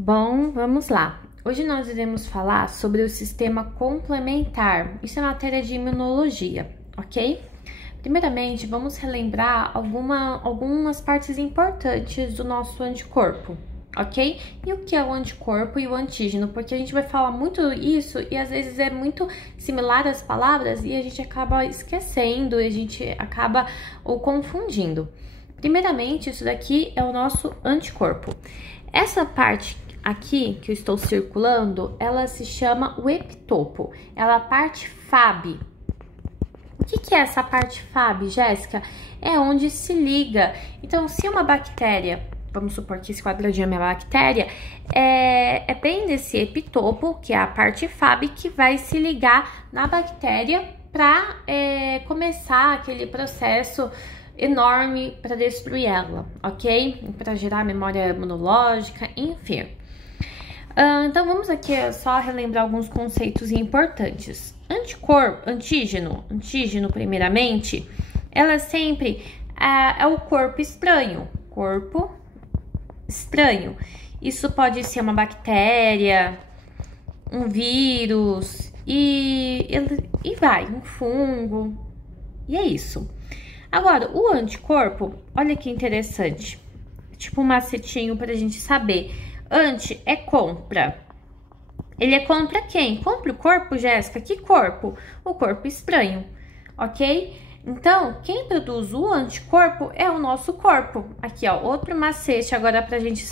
Bom, vamos lá. Hoje nós iremos falar sobre o sistema complementar. Isso é matéria de imunologia, ok? Primeiramente, vamos relembrar algumas partes importantes do nosso anticorpo, ok? E o que é o anticorpo e o antígeno? Porque a gente vai falar muito isso e às vezes é muito similar as palavras e a gente acaba esquecendo, e a gente acaba o confundindo. Primeiramente, isso daqui é o nosso anticorpo. Essa parte aqui que eu estou circulando, ela se chama o epitopo. Ela é a parte Fab. O que é essa parte Fab, Jéssica? É onde se liga. Então, se uma bactéria, vamos supor que esse quadradinho é minha bactéria, é bem nesse epitopo, que é a parte Fab, que vai se ligar na bactéria para começar aquele processo enorme para destruir ela, ok? Para gerar memória imunológica, enfim. Então, vamos aqui só relembrar alguns conceitos importantes. Antígeno, primeiramente, ela sempre é o corpo estranho. Corpo estranho. Isso pode ser uma bactéria, um vírus, um fungo, e é isso. Agora, o anticorpo, olha que interessante, tipo um macetinho pra gente saber. Anti é compra. Ele é contra quem? Compra o corpo, Jéssica? Que corpo? O corpo estranho, ok? Então, quem produz o anticorpo é o nosso corpo. Aqui, ó, outro macete agora pra gente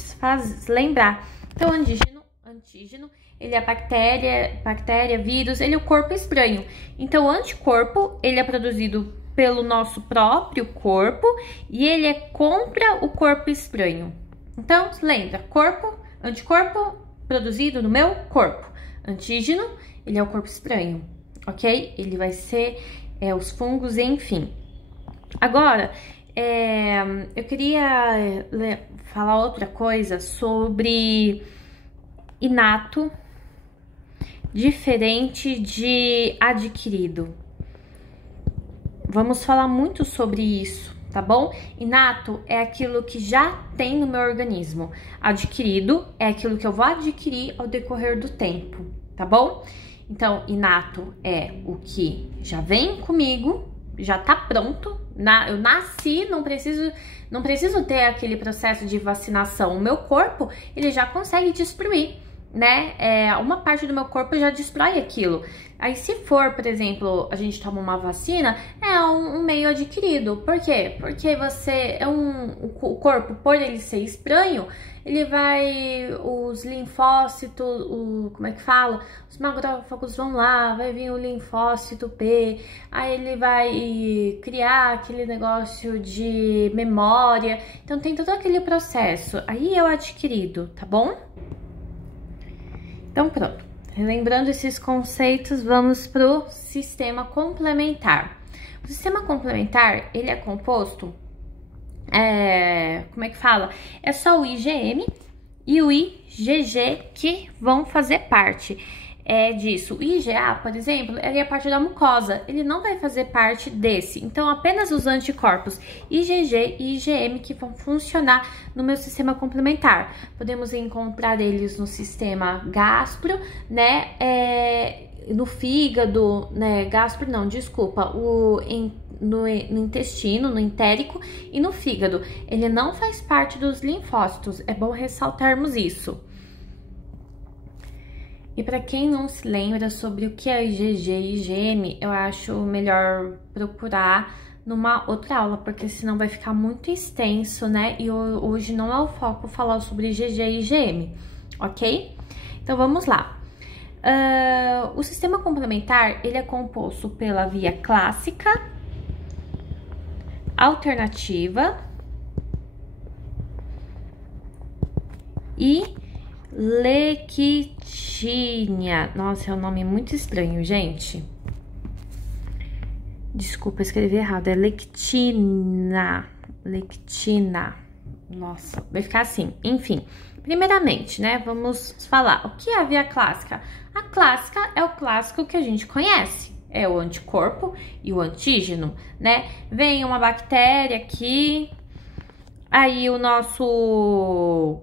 lembrar. Então, antígeno, ele é bactéria, vírus, ele é o corpo estranho. Então, o anticorpo, ele é produzido pelo nosso próprio corpo e ele é contra o corpo estranho. Então, lembra, anticorpo produzido no meu corpo. Antígeno, ele é o corpo estranho, ok? Ele vai ser os fungos, enfim. Agora, eu queria falar outra coisa sobre inato, diferente de adquirido. Vamos falar muito sobre isso, tá bom? Inato é aquilo que já tem no meu organismo. Adquirido é aquilo que eu vou adquirir ao decorrer do tempo, tá bom? Então, inato é o que já vem comigo, já tá pronto. Eu nasci, não preciso ter aquele processo de vacinação. O meu corpo, ele já consegue destruir, né? Uma parte do meu corpo já destrói aquilo. Aí, se for, por exemplo, a gente toma uma vacina, é um meio adquirido. Por quê? Porque o corpo, por ele ser estranho, os linfócitos, como é que fala? Os macrófagos vão lá, vai vir o linfócito B, aí ele vai criar aquele negócio de memória. Então, tem todo aquele processo. Aí é o adquirido, tá bom? Então, pronto. Relembrando esses conceitos, vamos para o sistema complementar. O sistema complementar, ele é composto, como é que fala? É só o IgM e o IgG que vão fazer parte disso. O IgA, por exemplo, ele é parte da mucosa, ele não vai fazer parte desse. Então, apenas os anticorpos IgG e IgM que vão funcionar no meu sistema complementar. Podemos encontrar eles no sistema gastro, né? No fígado, né? Gastro não, desculpa, no intestino, no entérico e no fígado. Ele não faz parte dos linfócitos, é bom ressaltarmos isso. E para quem não se lembra sobre o que é IgG e IgM, eu acho melhor procurar numa outra aula, porque senão vai ficar muito extenso, né? E hoje não é o foco falar sobre IgG e IgM, ok? Então, vamos lá. O sistema complementar, ele é composto pela via clássica, alternativa e lectina. Nossa, é um nome muito estranho, gente. Desculpa, escrevi errado. É lectina. Nossa, vai ficar assim. Enfim, primeiramente, né, vamos falar. O que é a via clássica? A clássica é o clássico que a gente conhece. É o anticorpo e o antígeno, né? Vem uma bactéria aqui, aí o nosso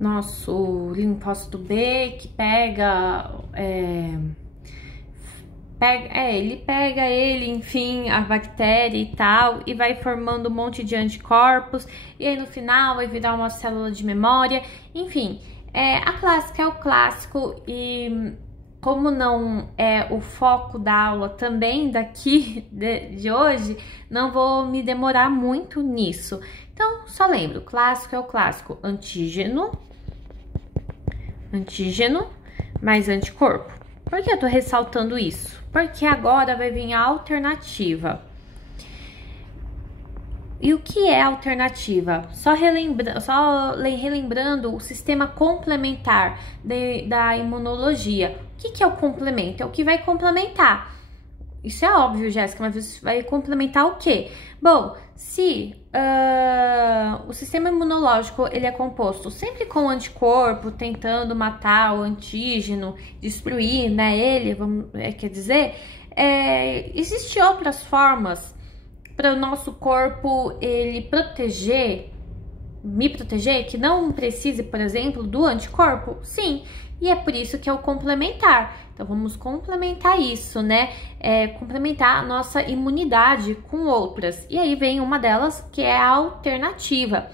nosso linfócito B, que enfim, a bactéria e tal, e vai formando um monte de anticorpos, e aí no final vai virar uma célula de memória, enfim, a clássica é o clássico, e como não é o foco da aula também daqui de hoje, não vou me demorar muito nisso. Então, só lembro, o clássico é o clássico, antígeno mais anticorpo. Por que eu tô ressaltando isso? Porque agora vai vir a alternativa. E o que é alternativa? Só relembrando o sistema complementar da imunologia. O que é o complemento? É o que vai complementar. Isso é óbvio, Jéssica, mas vai complementar o quê? Bom, se o sistema imunológico ele é composto sempre com anticorpo, tentando matar o antígeno, destruir, né, ele, quer dizer, existem outras formas para o nosso corpo ele me proteger, que não precise, por exemplo, do anticorpo? Sim, e é por isso que é o complementar. Então, vamos complementar isso, né? Complementar a nossa imunidade com outras. E aí vem uma delas, que é a alternativa.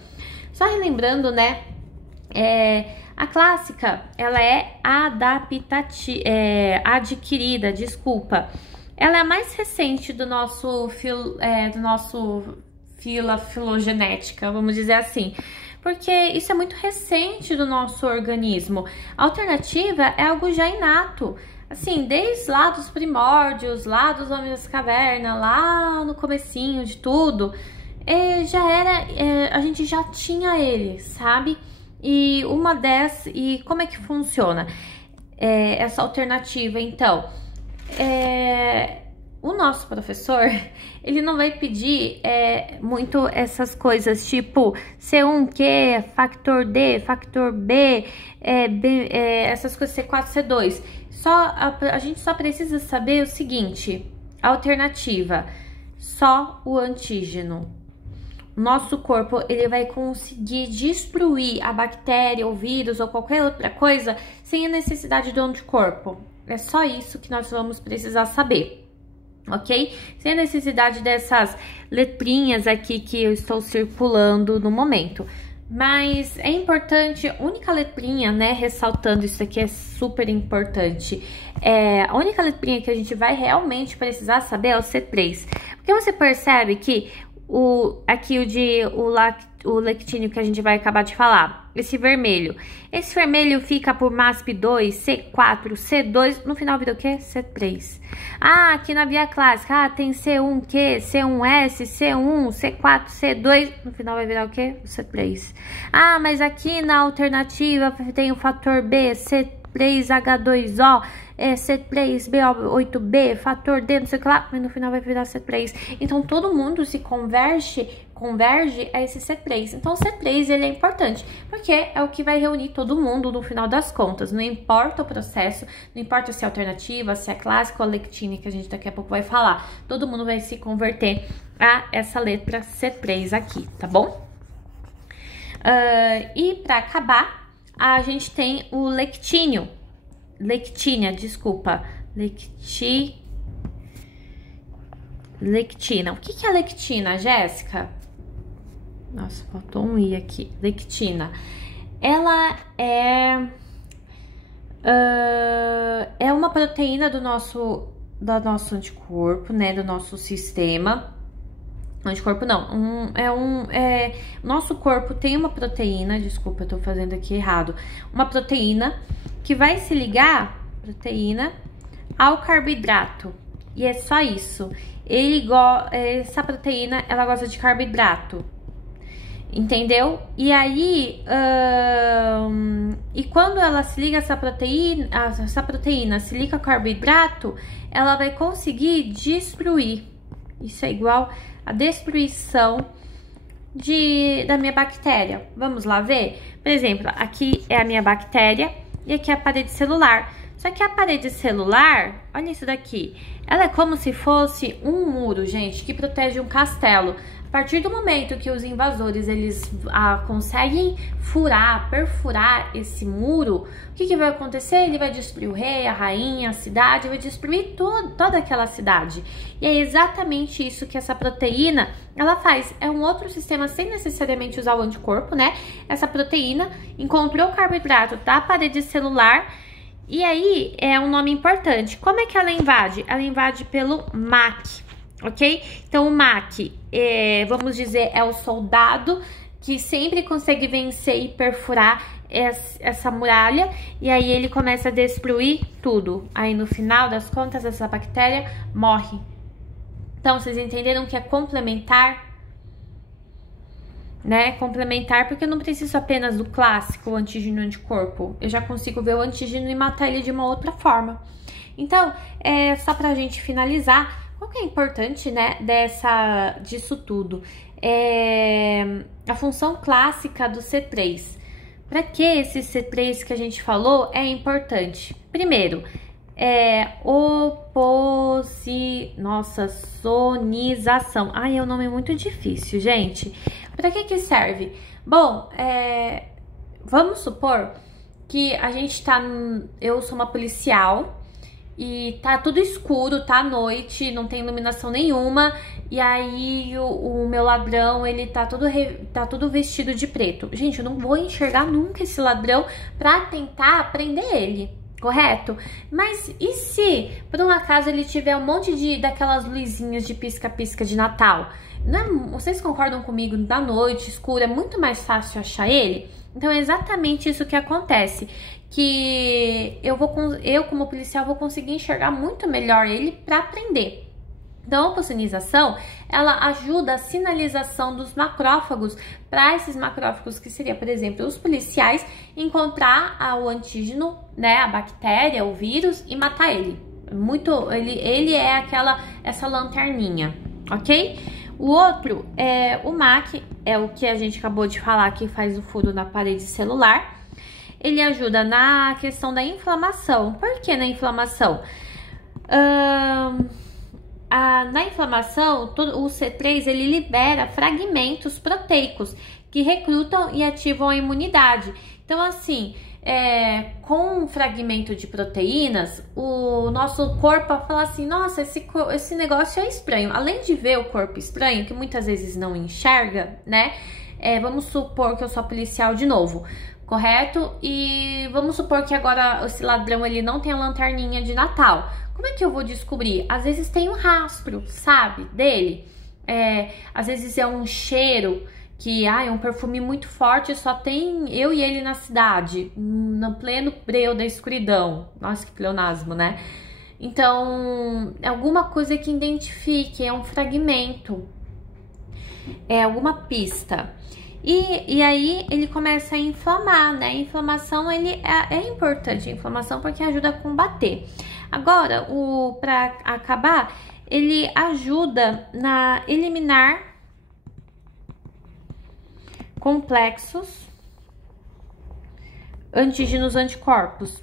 Só relembrando, né? A clássica, ela é adquirida, desculpa. Ela é a mais recente do nosso filogenética, vamos dizer assim. Porque isso é muito recente do nosso organismo. A alternativa é algo já inato. Assim, desde lá dos primórdios, lá dos homens das cavernas, lá no comecinho de tudo, a gente já tinha ele, sabe? E como é que funciona essa alternativa? Então, o nosso professor, ele não vai pedir muito essas coisas, tipo C1Q, factor D, factor B, essas coisas C4, C2. A gente só precisa saber o seguinte, alternativa, só o antígeno. Nosso corpo, ele vai conseguir destruir a bactéria, o vírus ou qualquer outra coisa sem a necessidade do anticorpo. É só isso que nós vamos precisar saber, ok? Sem a necessidade dessas letrinhas aqui que eu estou circulando no momento. Mas é importante, única letrinha, né, ressaltando isso aqui é super importante. A única letrinha que a gente vai realmente precisar saber é o C3. Porque você percebe que o lectínio que a gente vai acabar de falar, esse vermelho fica por MASP2, C4, C2, no final vira o quê? C3. Aqui na via clássica, tem C1Q, C1S, C1, C4, C2, no final vai virar o quê? O C3. Mas aqui na alternativa tem o fator B, C3H2O, C3B8B, fator D, não sei o que lá, mas no final vai virar C3. Então, todo mundo se converge a esse C3. Então, o C3, ele é importante, porque é o que vai reunir todo mundo no final das contas. Não importa o processo, não importa se é alternativa, se é clássica ou lectina, que a gente daqui a pouco vai falar. Todo mundo vai se converter a essa letra C3 aqui, tá bom? E para acabar, a gente tem o lectínio. Lectina. O que é lectina, Jéssica? Nossa, faltou um I aqui. Lectina. Ela é uma proteína do nosso anticorpo, né? Do nosso sistema. Anticorpo não. Nosso corpo tem uma proteína. Desculpa, eu tô fazendo aqui errado. Uma proteína que vai se ligar, ao carboidrato. E é só isso. Essa proteína, ela gosta de carboidrato. Entendeu? E aí, e quando ela se liga essa proteína se liga ao carboidrato, ela vai conseguir destruir. Isso é igual a destruição da minha bactéria. Vamos lá ver? Por exemplo, aqui é a minha bactéria. E aqui é a parede celular. Só que a parede celular, olha isso daqui, ela é como se fosse um muro, gente, que protege um castelo. partir do momento que os invasores eles conseguem perfurar esse muro, o que vai acontecer? Ele vai destruir o rei, a rainha, a cidade, vai destruir toda aquela cidade. E é exatamente isso que essa proteína ela faz. É um outro sistema sem necessariamente usar o anticorpo, né? Essa proteína encontrou o carboidrato da parede celular. E aí é um nome importante. Como é que ela invade? Ela invade pelo MAC. Ok? Então, o MAC, vamos dizer, é o soldado que sempre consegue vencer e perfurar essa muralha. E aí, ele começa a destruir tudo. Aí, no final das contas, essa bactéria morre. Então, vocês entenderam que é complementar? Né? Complementar, porque eu não preciso apenas do clássico, o antígeno e o anticorpo. Eu já consigo ver o antígeno e matar ele de uma outra forma. Então, só pra gente finalizar... Qual que é importante, né, disso tudo? A função clássica do C3. Para que esse C3 que a gente falou é importante? Primeiro, sonização. Ai, é um nome muito difícil, gente. Para que serve? Bom, vamos supor que a gente eu sou uma policial e tá tudo escuro, tá à noite, não tem iluminação nenhuma, e aí o meu ladrão, ele tá todo vestido de preto. Gente, eu não vou enxergar nunca esse ladrão pra tentar prender ele, correto? Mas e se, por um acaso, ele tiver um monte daquelas luzinhas de pisca-pisca de Natal? Vocês concordam comigo? Da noite, escura, é muito mais fácil achar ele? Então, é exatamente isso que acontece, que eu como policial vou conseguir enxergar muito melhor ele para prender. Então, a possonização, ela ajuda a sinalização dos macrófagos para esses macrófagos que seria, por exemplo, os policiais, encontrar o antígeno, né, a bactéria, o vírus e matar ele. Ele é essa lanterninha, ok? O outro o MAC, é o que a gente acabou de falar, que faz o furo na parede celular. Ele ajuda na questão da inflamação. Por que na inflamação? Na inflamação, o C3 ele libera fragmentos proteicos que recrutam e ativam a imunidade. Então, assim, com um fragmento de proteínas, o nosso corpo fala assim, nossa, esse negócio é estranho. Além de ver o corpo estranho, que muitas vezes não enxerga, né? Vamos supor que eu sou policial de novo, correto? E vamos supor que agora esse ladrão ele não tem a lanterninha de Natal. Como é que eu vou descobrir? Às vezes tem um rastro, sabe, dele. Às vezes é um cheiro que é um perfume muito forte, só tem eu e ele na cidade, no pleno breu da escuridão. Nossa, que pleonasmo, né? Então, é alguma coisa que identifique, é um fragmento, é alguma pista. E aí ele começa a inflamar, né? A inflamação é importante, a inflamação, porque ajuda a combater. Agora, para acabar, ele ajuda na eliminar complexos antígenos anticorpos.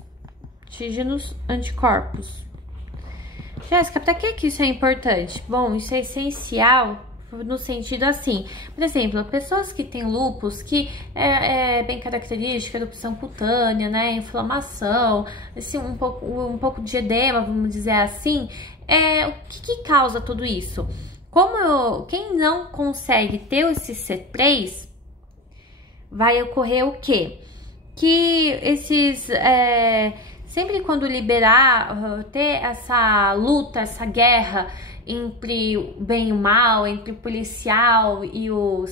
Jéssica, para que isso é importante? Bom, isso é essencial no sentido assim, por exemplo, pessoas que têm lúpus, que é bem característica, erupção cutânea, né, inflamação, assim, um pouco de edema, vamos dizer assim, o que causa tudo isso? Quem não consegue ter esse C3, vai ocorrer o quê? Que sempre quando ter essa luta, essa guerra entre o bem e o mal, entre o policial e o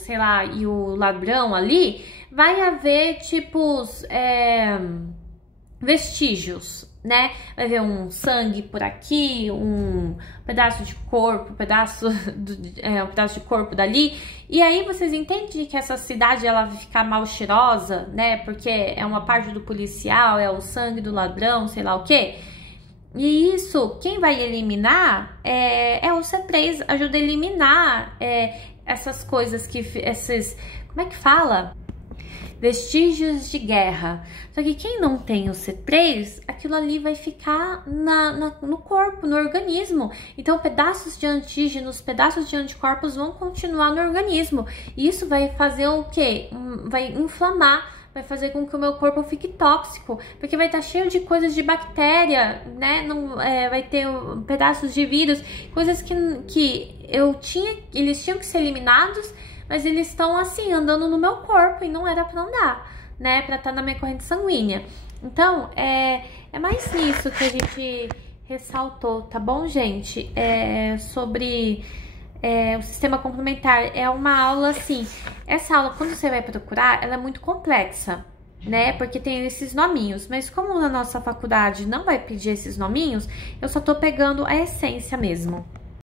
ladrão ali, vai haver tipos vestígios, né? Vai haver um sangue por aqui, um pedaço de corpo, um pedaço de corpo dali. E aí vocês entendem que essa cidade ela vai ficar mal cheirosa, né? Porque é uma parte do policial, é o sangue do ladrão, sei lá o quê. E isso, quem vai eliminar é o C3, ajuda a eliminar essas coisas como é que fala? vestígios de guerra. Só que quem não tem o C3, aquilo ali vai ficar no corpo, no organismo. Então, pedaços de antígenos, pedaços de anticorpos vão continuar no organismo. E isso vai fazer o quê? Vai inflamar, vai fazer com que o meu corpo fique tóxico, porque vai estar cheio de coisas de bactéria, né? Não, vai ter pedaços de vírus, coisas que eles tinham que ser eliminados, mas eles estão assim, andando no meu corpo e não era pra andar, né? Pra estar na minha corrente sanguínea. Então, é mais nisso que a gente ressaltou, tá bom, gente? Sobre o sistema complementar. É uma aula assim, essa aula, quando você vai procurar, ela é muito complexa, né? Porque tem esses nominhos, mas como na nossa faculdade não vai pedir esses nominhos, eu só tô pegando a essência mesmo.